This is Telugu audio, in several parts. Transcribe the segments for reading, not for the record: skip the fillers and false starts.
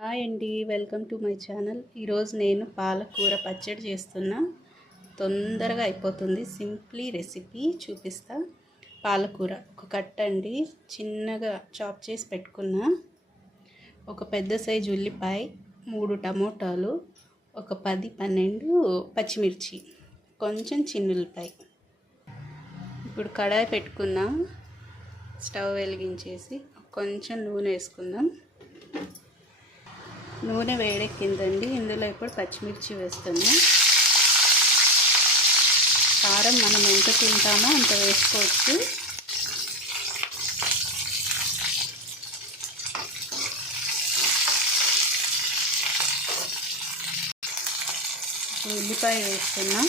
హాయ్ అండి, వెల్కమ్ టు మై ఛానల్. ఈరోజు నేను పాలకూర పచ్చడి చేస్తున్నా. తొందరగా అయిపోతుంది, సింప్లీ రెసిపీ చూపిస్తా. పాలకూర ఒక కట్ట అండి, చిన్నగా చాప్ చేసి పెట్టుకున్నా. ఒక పెద్ద సైజు ఉల్లిపాయ, 3 టమోటాలు, ఒక 10-12 పచ్చిమిర్చి, కొంచెం చిన్నుల్లిపాయ. ఇప్పుడు కడాయి పెట్టుకున్నా, స్టవ్ వెలిగించేసి కొంచెం నూనె వేసుకుందాం. నూనె వేడెక్కిందండి. ఇందులో ఇప్పుడు పచ్చిమిర్చి వేస్తున్నాం. కారం మనం ఎంత తింటామో అంత వేసుకోవచ్చు. ఉల్లిపాయ వేస్తున్నాం.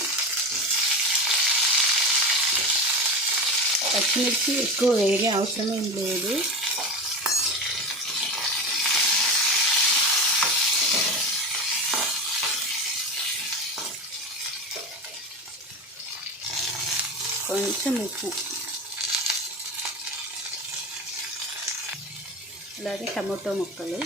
పచ్చిమిర్చి ఎక్కువ వేగే అవసరం ఏం లేదు. కొంచెం ఉప్పు, అలాగే టమాటో ముక్కలు,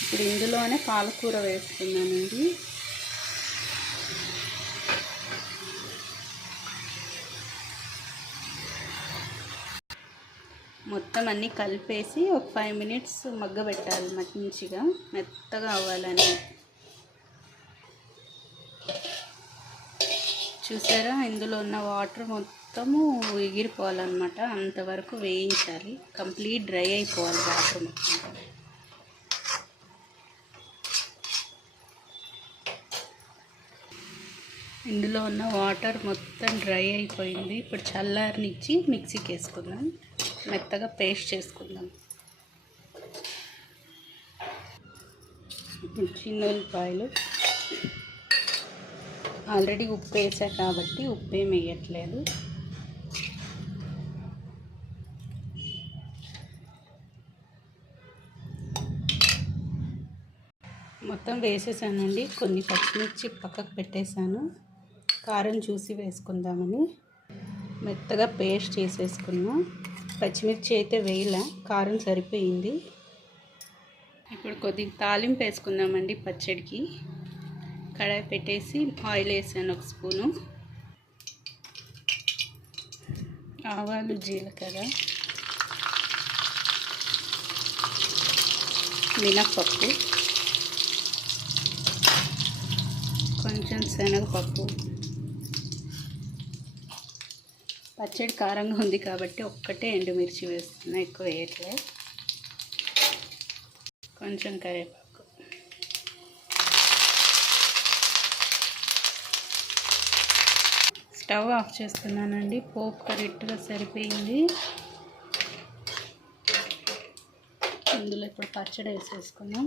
ఇప్పుడు ఇందులోనే పాలకూర వేస్తున్నానండి. మొత్తం అన్నీ కలిపేసి ఒక 5 మినిట్స్ మగ్గబెట్టాలి. మంచిగా మెత్తగా అవ్వాలని. చూసారా, ఇందులో ఉన్న వాటర్ మొత్తము ఎగిరిపోవాలన్నమాట. అంతవరకు వేయించాలి. కంప్లీట్ డ్రై అయిపోవాలి వాటర్ మొత్తం. ఇందులో ఉన్న వాటర్ మొత్తం డ్రై అయిపోయింది. ఇప్పుడు చల్లారనిచ్చి మిక్సీకి వేసుకుందాం, మెత్తగా పేస్ట్ చేసుకుందాం. ఇప్పుడు చిన్నుల్లిపాయలు, ఆల్రెడీ ఉప్పు వేసా కాబట్టి ఉప్పు ఏమి వేయట్లేదు. మొత్తం వేసేసానండి. కొన్ని పచ్చిమిర్చి పక్కకు పెట్టేశాను, కారం చూసి వేసుకుందామని. మెత్తగా పేస్ట్ చేసేసుకున్నాం. పచ్చిమిర్చి అయితే వేయలే, కారం సరిపోయింది. ఇప్పుడు కొద్దిగా తాలింపు వేసుకుందామండి పచ్చడికి. కడాయి పెట్టేసి ఆయిల్ వేసాను 1 స్పూను. ఆవాలు, జీలకర్ర, మినప్పప్పు, కొంచెం శనగపప్పు. పచ్చడి కారంగా ఉంది కాబట్టి ఒక్కటే ఎండుమిర్చి వేస్తున్నా, ఎక్కువ వేయట్లే. కొంచెం కరివేపాకు. స్టవ్ ఆఫ్ చేస్తున్నానండి. పోపు కరెక్ట్గా సరిపోయింది. ఇందులో ఇప్పుడు పచ్చడి వేసేసుకున్నాం.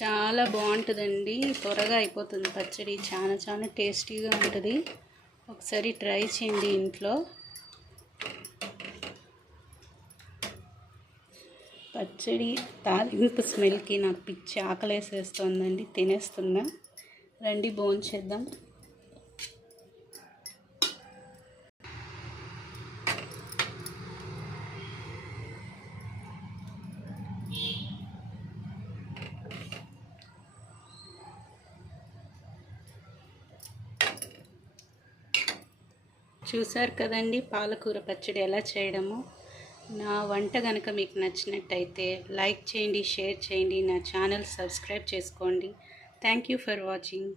చాలా బాగుంటుందండి, త్వరగా అయిపోతుంది పచ్చడి. చాలా టేస్టీగా ఉంటుంది. ఒకసారి ట్రై చేయండి ఇంట్లో. పచ్చడి తాలింపు స్మెల్కి నాకు పిచ్చి ఆకలేసేస్తుందండి, తినేస్తున్నా. రండి భోంచేద్దాం. చూసారు కదండి పాలకూర పచ్చడి ఎలా చేయడమో. నా వంట కనుక మీకు నచ్చినట్టయితే లైక్ చేయండి, షేర్ చేయండి, నా ఛానల్ సబ్స్క్రైబ్ చేసుకోండి. Thank you for watching.